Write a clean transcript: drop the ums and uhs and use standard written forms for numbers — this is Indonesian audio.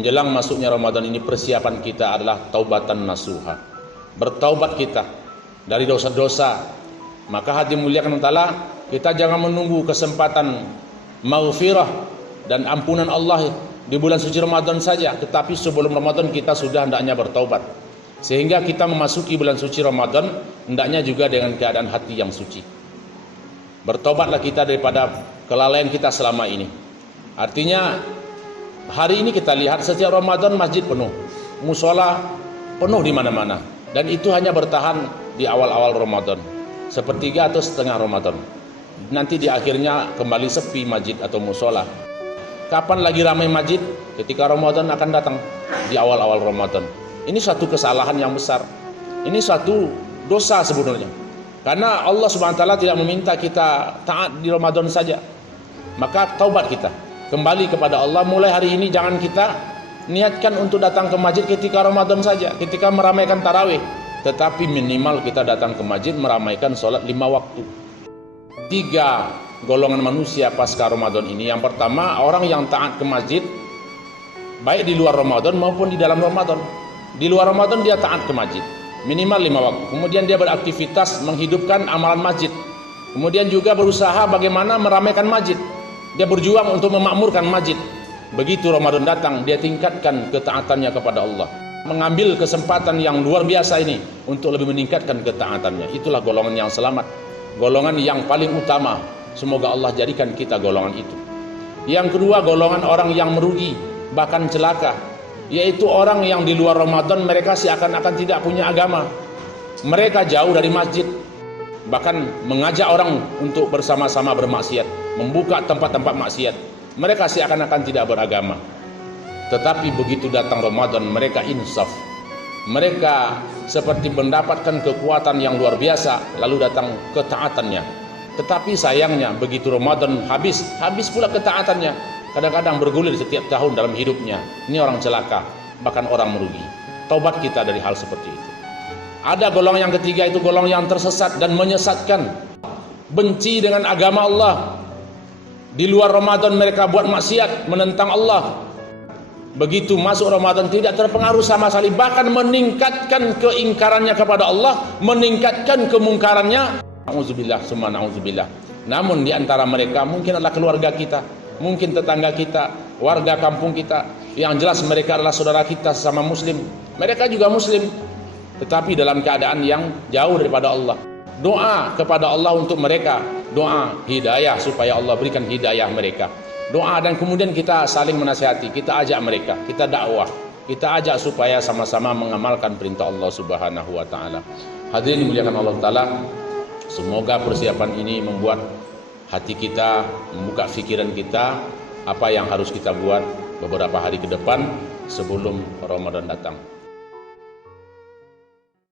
menjelang masuknya Ramadan ini persiapan kita adalah taubatan nasuha. Bertaubat kita dari dosa-dosa. Maka hati muliakan Allah, kita jangan menunggu kesempatan maghfirah dan ampunan Allah di bulan suci Ramadan saja, tetapi sebelum Ramadan kita sudah hendaknya bertaubat. Sehingga kita memasuki bulan suci Ramadan hendaknya juga dengan keadaan hati yang suci. Bertobatlah kita daripada kelalaian kita selama ini. Artinya hari ini kita lihat setiap Ramadan masjid penuh, musola penuh di mana-mana, dan itu hanya bertahan di awal-awal Ramadan, sepertiga atau setengah Ramadan. Nanti di akhirnya kembali sepi masjid atau musola. Kapan lagi ramai masjid? Ketika Ramadan akan datang, di awal-awal Ramadan. Ini suatu kesalahan yang besar. Ini suatu dosa sebenarnya. Karena Allah Subhanahu wa taala tidak meminta kita taat di Ramadan saja. Maka taubat kita, kembali kepada Allah. Mulai hari ini jangan kita niatkan untuk datang ke masjid ketika Ramadan saja, ketika meramaikan tarawih, tetapi minimal kita datang ke masjid meramaikan sholat 5 waktu. 3 golongan manusia pasca Ramadan ini. Yang pertama, orang yang taat ke masjid baik di luar Ramadan maupun di dalam Ramadan. Di luar Ramadan dia taat ke masjid minimal 5 waktu. Kemudian dia beraktivitas menghidupkan amalan masjid. Kemudian juga berusaha bagaimana meramaikan masjid. Dia berjuang untuk memakmurkan masjid. Begitu Ramadan datang, dia tingkatkan ketaatannya kepada Allah. Mengambil kesempatan yang luar biasa ini untuk lebih meningkatkan ketaatannya. Itulah golongan yang selamat, golongan yang paling utama. Semoga Allah jadikan kita golongan itu. Yang kedua, golongan orang yang merugi, bahkan celaka, yaitu orang yang di luar Ramadan mereka seakan-akan tidak punya agama. Mereka jauh dari masjid, bahkan mengajak orang untuk bersama-sama bermaksiat, membuka tempat-tempat maksiat. Mereka seakan-akan tidak beragama. Tetapi begitu datang Ramadan, mereka insaf. Mereka seperti mendapatkan kekuatan yang luar biasa, lalu datang ketaatannya. Tetapi sayangnya begitu Ramadan habis pula ketaatannya. Kadang-kadang bergulir setiap tahun dalam hidupnya. Ini orang celaka, bahkan orang merugi. Taubat kita dari hal seperti itu. Ada golongan yang ketiga, itu golongan yang tersesat dan menyesatkan, benci dengan agama Allah. Di luar Ramadan mereka buat maksiat, menentang Allah. Begitu masuk Ramadan tidak terpengaruh sama sekali, bahkan meningkatkan keingkarannya kepada Allah, meningkatkan kemungkarannya. Na'udzubillah, summa na'udzubillah. Namun di antara mereka mungkin adalah keluarga kita, mungkin tetangga kita, warga kampung kita. Yang jelas mereka adalah saudara kita sesama muslim. Mereka juga muslim, tetapi dalam keadaan yang jauh daripada Allah. Doa kepada Allah untuk mereka, doa hidayah supaya Allah berikan hidayah mereka. Doa, dan kemudian kita saling menasihati, kita ajak mereka, kita dakwah, kita ajak supaya sama-sama mengamalkan perintah Allah Subhanahu wa taala. Hadirin dimuliakan Allah taala, semoga persiapan ini membuat hati kita, membuka pikiran kita apa yang harus kita buat beberapa hari ke depan sebelum Ramadan datang.